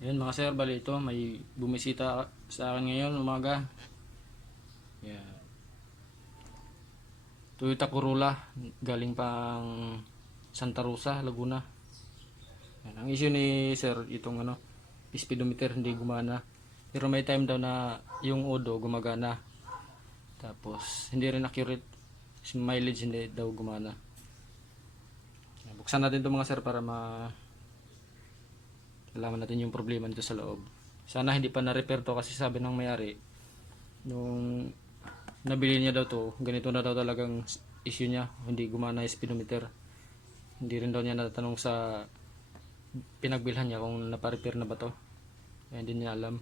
Ayun mga sir, bali ito, may bumisita sa akin ngayon umaga. Yeah. Toyota Corolla, galing pang Santa Rosa, Laguna. Yan. Ang issue ni sir, itong speedometer hindi gumana. Pero may time daw na yung odo gumagana. Tapos hindi rin accurate, mileage hindi daw gumana. Yan. Buksan natin ito mga sir para alaman natin yung problema nito sa loob. Sana hindi pa na-repair to kasi sabi ng may-ari nung nabili niya daw to, ganito na daw talagang issue niya, hindi gumana yung speedometer. Hindi rin daw niya natanong sa pinagbilhan niya kung napa-repair na ba to. Kaya hindi niya alam.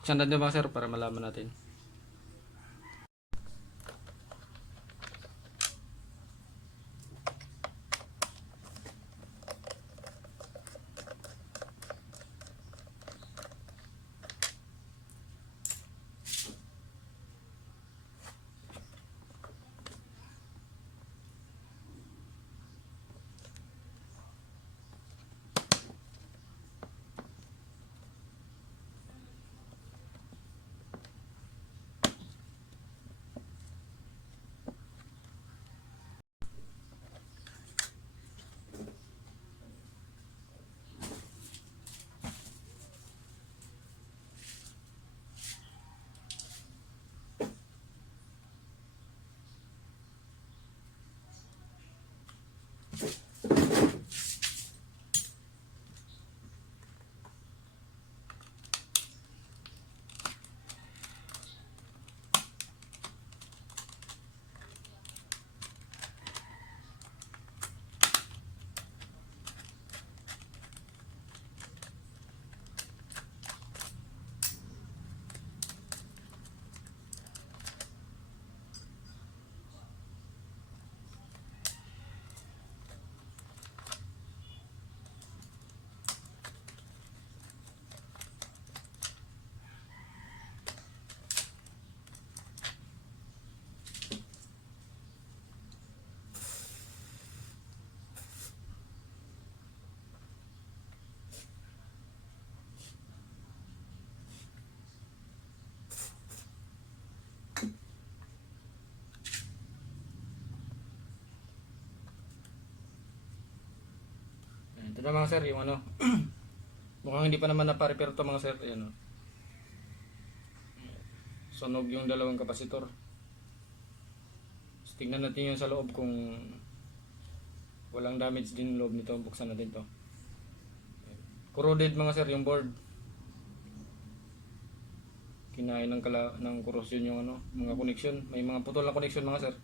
Buksan natin ba sir para malaman natin. Ito na mga sir, yung mukhang hindi pa naman napa-repair to mga sir. Ayan, sunog yung dalawang kapasitor. So, tingnan natin yung sa loob kung walang damage din yung loob nito. Buksan natin to. Corroded mga sir yung board. Kinain ng corrosion yung mga connection. May mga putol na connection mga sir.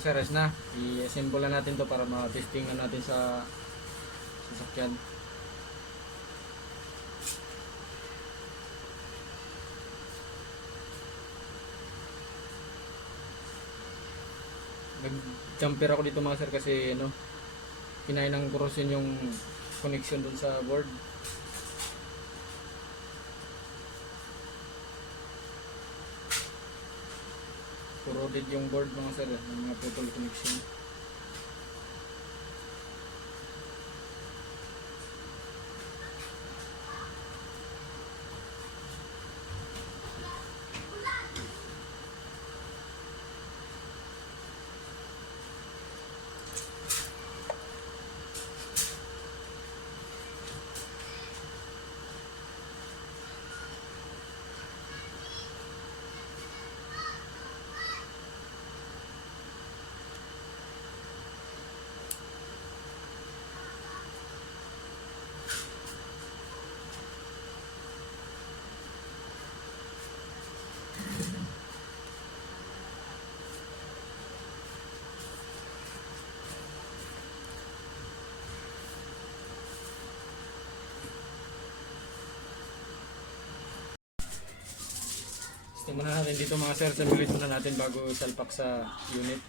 mga sir, rest na. I-assemble na natin to para ma-testingan natin sa sasakyan. Nag-jumper ako dito mga sir kasi ano, kinain ng corrosion yung connection dun sa board. Corroded yung board mga sir, ng mga putol connection. Testing muna natin dito mga sir, salulit muna natin bago salpak sa unit.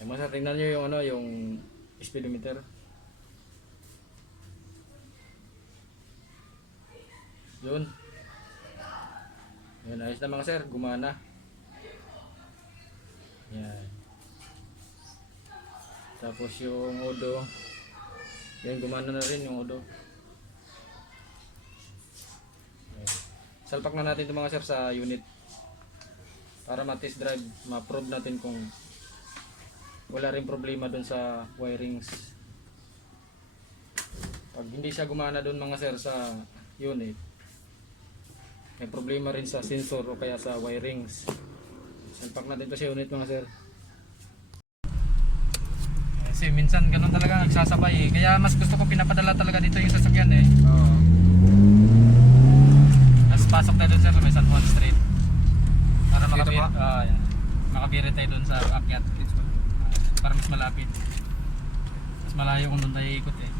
Yan mga sir, tingnan nyo yung ano, yung speedometer. Yun. Yan, ayos na mga sir, gumana. Yan. Tapos yung odo, yan, gumana na rin yung odo. Yan. Salpak na natin ito mga sir sa unit para ma-test drive, ma-probe natin kung wala rin problema dun sa wirings. Pag hindi siya gumana dun mga sir sa unit, may problema rin sa sensor o kaya sa wirings. Salpak natin ito sa unit mga sir. Kasi minsan ganun talaga nagsasabay eh. Kaya mas gusto ko pinapadala talaga dito yung sasakyan eh. Oo. Tapos pasok tayo dun sir sa may San Juan Street. Para makabirit tayo dun sa akyat. Para mas malapit. Mas malayo kung doon tayo ikot eh.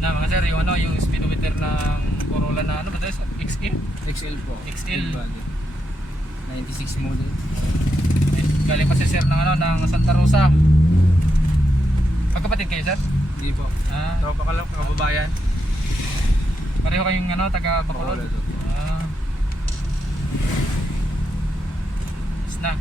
Na mga sir, yung ano, yung speedometer ng Corolla na ano ba ito? XL? XL po. XL. 96 model. Galing pa si sir ng ano, ng Santa Rosa. Magkapatid kayo sir? Hindi po. Tropa ka lang, kababayan. Pareho kayong ano, taga Bacolod? Is na.